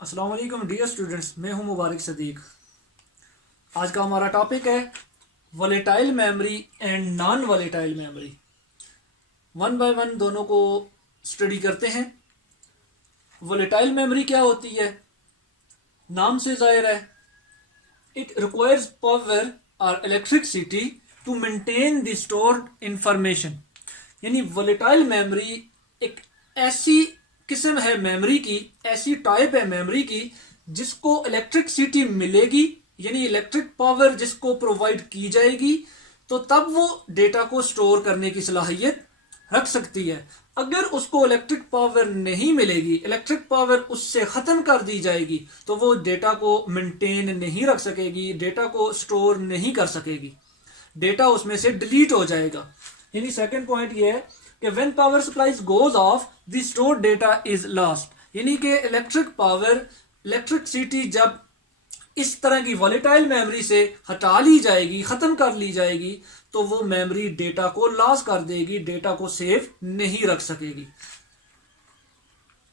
अस्सलाम वालेकुम dear students, मैं हूं मुबारक सदीक। आज का हमारा टॉपिक है volatile memory and non volatile memory. One by one दोनों को स्टडी करते हैं। वोलेटाइल मेमोरी क्या होती है? नाम से जाहिर है, इट रिक्वायर्स पावर और electricity to maintain the stored information. यानी वोलेटाइल मेमोरी एक ऐसी किस्म है मेमोरी की, ऐसी टाइप है मेमोरी की जिसको इलेक्ट्रिसिटी मिलेगी, यानी इलेक्ट्रिक पावर जिसको प्रोवाइड की जाएगी, तो तब वो डेटा को स्टोर करने की सलाहियत रख सकती है। अगर उसको इलेक्ट्रिक पावर नहीं मिलेगी, इलेक्ट्रिक पावर उससे ख़त्म कर दी जाएगी, तो वो डेटा को मेंटेन नहीं रख सकेगी, डेटा को स्टोर नहीं कर सकेगी, डेटा उसमें से डिलीट हो जाएगा। यानी सेकंड पॉइंट ये है कि when power supplies goes off the stored data is lost. यानी कि इलेक्ट्रिक पावर, इलेक्ट्रिसिटी जब इस तरह की वॉलेटाइल मेमोरी से हटा ली जाएगी, खत्म कर ली जाएगी, तो वो मेमोरी डेटा को लॉस कर देगी, डेटा को सेव नहीं रख सकेगी।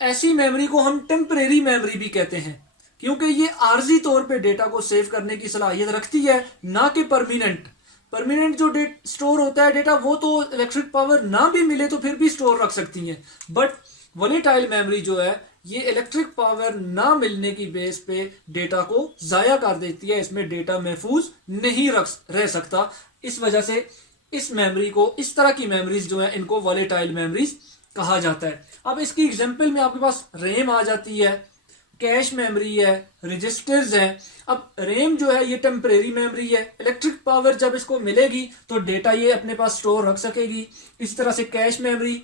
ऐसी मेमोरी को हम टेम्परेरी मेमोरी भी कहते हैं, क्योंकि ये आर्जी तौर पे डेटा को सेव करने की सलाहियत रखती है, ना कि परमानेंट। परमानेंट जो स्टोर होता है डेटा, वो तो इलेक्ट्रिक पावर ना भी मिले तो फिर भी स्टोर रख सकती हैं। बट वोलेटाइल मेमोरी जो है, ये इलेक्ट्रिक पावर ना मिलने की बेस पे डेटा को जाया कर देती है, इसमें डेटा महफूज नहीं रह सकता। इस वजह से इस मेमोरी को, इस तरह की मेमोरीज जो है, इनको वोलेटाइल मेमोरीज कहा जाता है। अब इसकी एग्जांपल में आपके पास रैम आ जाती है, कैश मेमोरी है, रजिस्टर्स हैं। अब रैम जो है ये टेम्परेरी मेमोरी है, इलेक्ट्रिक पावर जब इसको मिलेगी तो डेटा ये अपने पास स्टोर रख सकेगी। इस तरह से कैश मेमोरी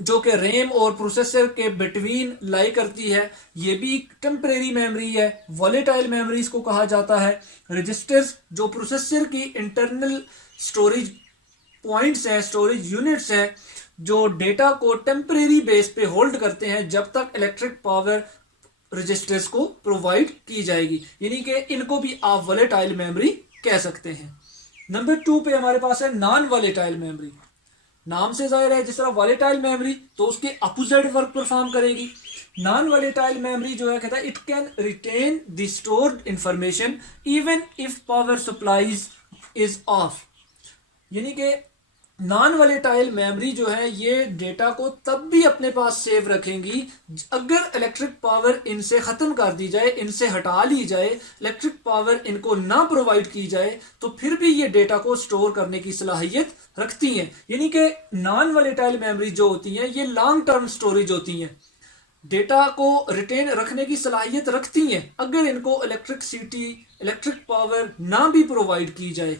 जो कि रैम और प्रोसेसर के बिटवीन लाई करती है, ये भी टेम्परेरी मेमोरी है, वॉलेटाइल मेमोरीज को कहा जाता है। रजिस्टर्स जो प्रोसेसर की इंटरनल स्टोरेज पॉइंट्स हैं, स्टोरेज यूनिट्स हैं, जो डेटा को टेम्परेरी बेस पे होल्ड करते हैं जब तक इलेक्ट्रिक पावर रजिस्टर्स को प्रोवाइड की जाएगी। यानी कि इनको भी आप वोलेटाइल मेमोरी कह सकते हैं। नंबर 2 पे हमारे पास है नॉन वोलेटाइल मेमोरी। नाम से जाहिर है, जिस तरह वोलेटाइल मेमोरी तो उसके अपोजिट वर्क परफॉर्म करेगी। नॉन वोलेटाइल मेमोरी जो है, कहता है it can retain the stored information even if power supplies is off. यानी कि नॉन वोलेटाइल मेमोरी जो है, ये डेटा को तब भी अपने पास सेव रखेंगी अगर इलेक्ट्रिक पावर इनसे खत्म कर दी जाए, इनसे हटा ली जाए, इलेक्ट्रिक पावर इनको ना प्रोवाइड की जाए, तो फिर भी ये डेटा को स्टोर करने की सलाहियत रखती हैं। यानी कि नॉन वोलेटाइल मेमोरी जो होती हैं, ये लॉन्ग टर्म स्टोरेज होती हैं, डेटा को रिटेन रखने की सलाहियत रखती हैं अगर इनको इलेक्ट्रिसिटी, इलेक्ट्रिक पावर ना भी प्रोवाइड की जाए।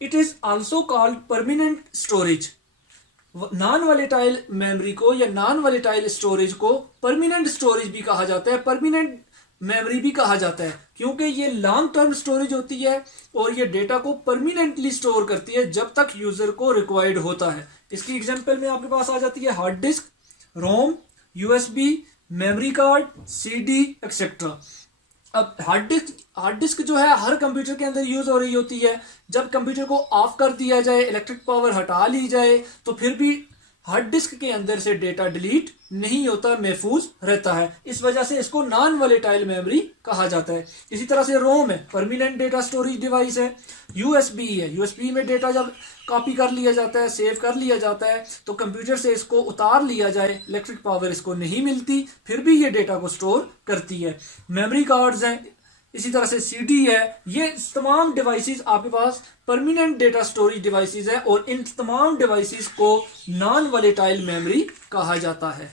It is also called permanent storage. Non volatile memory को या नॉन वोलेटाइल स्टोरेज को परमानेंट स्टोरेज भी कहा जाता है, परमानेंट मेमोरी भी कहा जाता है, क्योंकि ये लॉन्ग टर्म स्टोरेज होती है और ये डेटा को परमानेंटली स्टोर करती है जब तक यूजर को रिक्वायर्ड होता है। इसकी एग्जांपल में आपके पास आ जाती है hard disk, ROM, USB, memory card, CD etcetera. अब हार्ड डिस्क जो है हर कंप्यूटर के अंदर यूज हो रही होती है। जब कंप्यूटर को ऑफ कर दिया जाए, इलेक्ट्रिक पावर हटा ली जाए, तो फिर भी हार्ड डिस्क के अंदर से डेटा डिलीट नहीं होता, महफूज रहता है। इस वजह से इसको नॉन वोलेटाइल मेमोरी कहा जाता है। इसी तरह से रोम है, परमानेंट डेटा स्टोरेज डिवाइस है। यूएसबी है, यूएसबी में डेटा जब कॉपी कर लिया जाता है, सेव कर लिया जाता है, तो कंप्यूटर से इसको उतार लिया जाए, इलेक्ट्रिक पावर इसको नहीं मिलती, फिर भी ये डेटा को स्टोर करती है। मेमोरी कार्ड्स हैं, इसी तरह से सीडी है। ये तमाम डिवाइसेस आपके पास परमानेंट डेटा स्टोरेज डिवाइसेस है और इन तमाम डिवाइसेस को नॉन वोलेटाइल मेमोरी कहा जाता है।